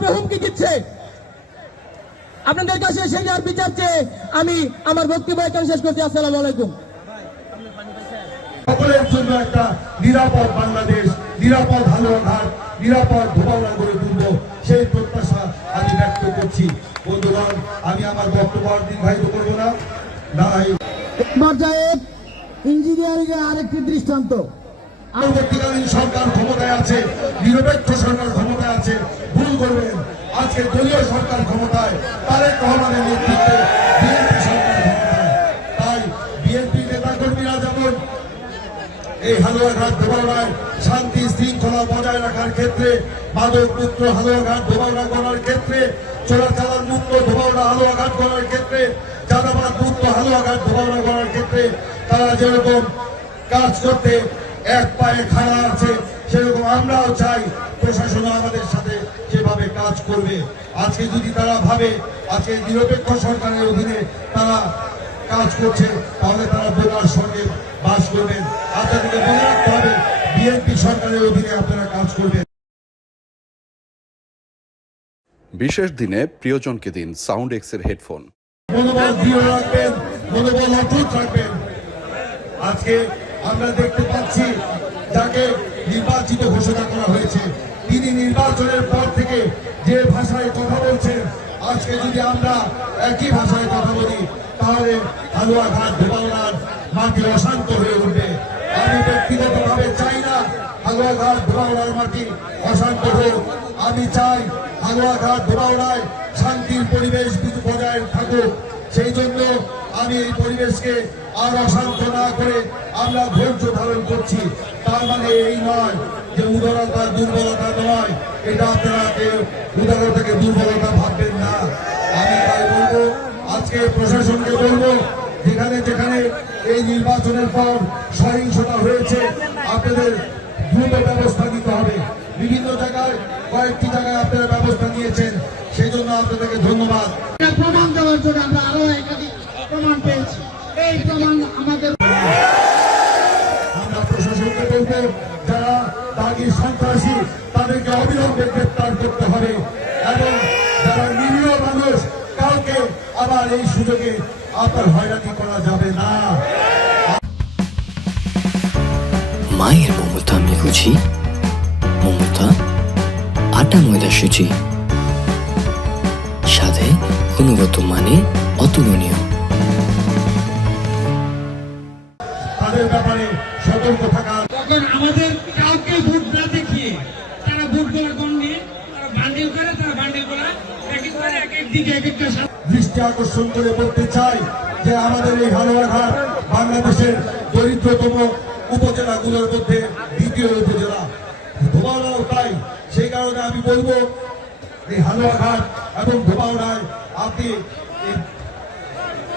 করবে হুমকি দিচ্ছে। আপনাদের কাছে সেটার বিচার চেয়ে আমি আমার বক্তব্য এখানে শেষ করছি। আসসালামু আলাইকুম। সকলের জন্য একটা নিরাপদ বাংলাদেশ, নিরাপদ হালুয়াঘাট, নিরাপদ ধোবাউড়া গড়ে তুলব, সেই প্রত্যাশা আমি ব্যক্ত করছি। বন্ধুগণ, আমি আমার বক্তব্য দীর্ঘায়িত করবো না। পর্যায়ে ইঞ্জিনিয়ারিং এর আরেকটি দৃষ্টান্ত। পরবর্তীকালীন সরকার ক্ষমতায় আছে, নিরপেক্ষ সরকার ক্ষমতায় আছে, ভুল করবেন। আজকে দলীয় সরকার ক্ষমতায়, তারেক রহমানের নেতৃত্বে বিএনপি সরকার ক্ষমতায়। তাই বিএনপি নেতাকর্মীরা যেমন এই হালুয়াঘাট ধোবাউড়ায় শান্তি শৃঙ্খলা বজায় রাখার ক্ষেত্রে, মাদক মুক্ত হালুয়াঘাট ধোবাউড়া করার ক্ষেত্রে, চোরাচালান মুক্ত ধোবাউড়া হালুয়াঘাট করার ক্ষেত্রে, চাঁদাবাদ মুক্ত হালুয়াঘাট ধোবাউড়া করার ক্ষেত্রে তারা যেরকম কাজ করতে এক পায়ে খাড়া আছে, সেরকম আমরাও চাই প্রশাসন আমাদের সাথে সেভাবে কাজ করবে। আজকে যদি তারা ভাবে আজকে নিরপেক্ষ সরকারের অধীনে তারা কাজ করছে, তাহলে তারা বোকার সঙ্গে বাস করবেন। আপনাদেরকে মনে রাখতে হবে, বিএনপি সরকারের অধীনে আপনারা কাজ করবেন। বিশেষ দিনে প্রিয়জনকে দিন সাউন্ড এক্সের হেডফোন। মনোবল দৃঢ় রাখবেন, মনোবল অটুট রাখবেন। আজকে আমরা দেখতে পাচ্ছি যাকে নির্বাচিত ঘোষণা করা হয়েছে, তিনি নির্বাচনের পর থেকে যে ভাষায় কথা বলছেন, আজকে যদি আমরা একই ভাষায় কথা বলি, তাহলে হালুয়াঘাট ধোবাউড়ার মাটি অশান্ত হয়ে উঠবে। আমি ব্যক্তিগতভাবে চাই না হালুয়াঘাট ধোবাউড়ার মাটি অশান্ত হোক। আমি চাই হালুয়াঘাট ধোবাউড়ায় শান্তির পরিবেশ বজায় থাকুক। সেই জন্য আমি এই পরিবেশকে আর অশান্ত না করে আমরা ধৈর্য ধারণ করছি। তার মানে এই নয় যে উদারতা দুর্বলতা নয়, এটা আপনারা কেউ উদারতাকে দুর্বলতা ভাববেন না। আমি তাই বলবো, আজকে প্রশাসনকে বলবো, যেখানে যেখানে এই নির্বাচনের পর সহিংসতা হয়েছে, আপনাদের দ্রুত ব্যবস্থা নিতে হবে। বিভিন্ন জায়গায় কয়েকটি জায়গায় আপনারা ব্যবস্থা নিয়েছেন, সেই জন্য আপনাদেরকে ধন্যবাদ। প্রমাণ দেওয়ার জন্য আমরা আরো একাধিক প্রমাণ পেয়েছি। এই প্রমাণ আমাদের, আমরা প্রশাসনকে বলবো, যারা দাগি সন্ত্রাসী তাদেরকে অবিলম্বে গ্রেপ্তার করতে হবে, এবং যারা নিরীহ মানুষ কাউকে আবার এই সুযোগে আপনার হয়রানি করা যাবে না। মায়ের মমতা আমি বুঝি, মমতা আটা ময়দা সুচি, সাথে গুণগত মানে অতুলনীয়। তাদের ব্যাপারে সতর্ক থাকা। তখন আমাদের কাউকে ভোট না দেখিয়ে তারা ভোট দেওয়ার গণ্ডে তারা বান্ডিল করে, তারা বান্ডিল করে এক এক করে এক এক দিকে এক একটা দৃষ্টি আকর্ষণ করে বলতে চাই যে আমাদের এই হালুয়াঘাট বাংলাদেশের দরিদ্রতম উপজেলাগুলোর মধ্যে দ্বিতীয় উপজেলা, ধোবাউড়াও তাই। সেই কারণে আমি বলবো, এই হালুয়াঘাট এবং ধোবাউড়ায় আপনি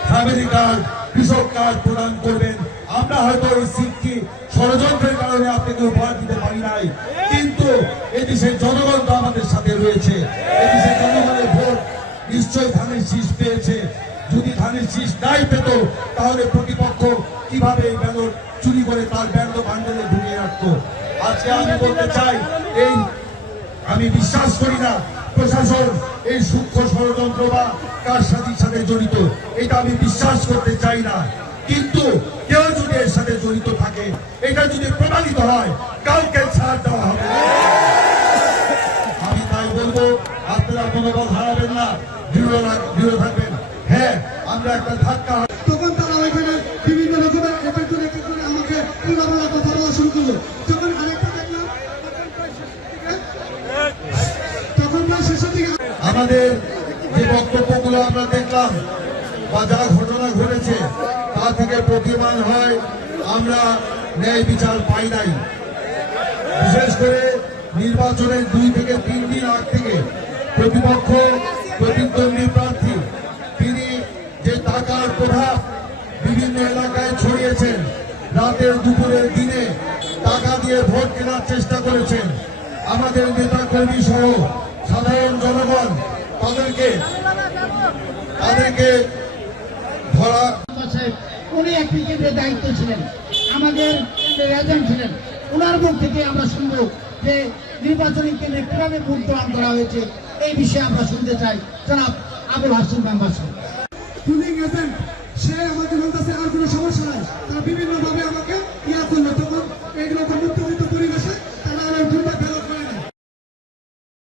ফ্যামিলি কার্ড, কৃষক কার্ড প্রদান করবেন। আমরা হয়তো এই সিটটি ষড়যন্ত্রের কারণে আপনাকে উপহার দিতে পারি নাই, কিন্তু এদেশের জনগণ তো আমাদের সাথে রয়েছে। এদেশের জনগণের ভোট নিশ্চয়ই ধানের শীষ পেয়েছে। যদি ধানের শীষ নাই পেত, তাহলে প্রতিপক্ষ কিভাবে এই ব্যালট চুরি করে তার ব্যালট ভান্ডারে ঢুকিয়ে রাখতো। আজকে আমি বলতে চাই, আমি বিশ্বাস করি না প্রশাসন এই সূক্ষ্ম ষড়যন্ত্র বা কারসাজির সাথে জড়িত, এটা আমি বিশ্বাস করতে চাই না। কিন্তু কেউ যদি এর সাথে জড়িত থাকে, এটা যদি প্রমাণিত হয়, কাউকে ছাড় দেওয়া হবে। আমি তাই বলবো, আপনারা মনোবল হারাবেন না, দৃঢ় থাকবেন। হ্যাঁ, আমরা একটা ধাক্কা, তখন তারা ওইখানে বিভিন্ন রকমের আমাকে উল্লাপাল্লা কথা বলা শুরু করলো। যখন আরেকটা দেখলাম, তখন শেষের দিকে আমাদের যে বক্তব্যগুলো আমরা দেখলাম বা যা ঘটনা ঘটেছে, তা থেকে প্রতীয়মান হয় আমরা ন্যায় বিচার পাই নাই। বিশেষ করে নির্বাচনের 2 থেকে 3 দিন আগ থেকে প্রতিপক্ষ প্রতিদ্বন্দ্বী প্রার্থী তিনি যে টাকার প্রভাব বিভিন্ন এলাকায় ছড়িয়েছেন, রাতের দুপুরের দিনে টাকা দিয়ে ভোট কেনার চেষ্টা করেছেন। আমাদের নেতা কর্মী সহ সাধারণ জনগণ তাদেরকে ধরা। উনি একটি কেন্দ্রের দায়িত্ব ছিলেন, আমাদের এজেন্ট ছিলেন। ওনার মুখ থেকে আমরা শুনবো যে নির্বাচনী কেন্দ্রে কিভাবে ভোট গ্রহণ করা হয়েছে, এই বিষয়ে আমরা শুনতে চাই জনাব Abul Hashim member. Polling agent সে আমাকে বলতেছে আর কোনো সমস্যা নাই, তারা বিভিন্নভাবে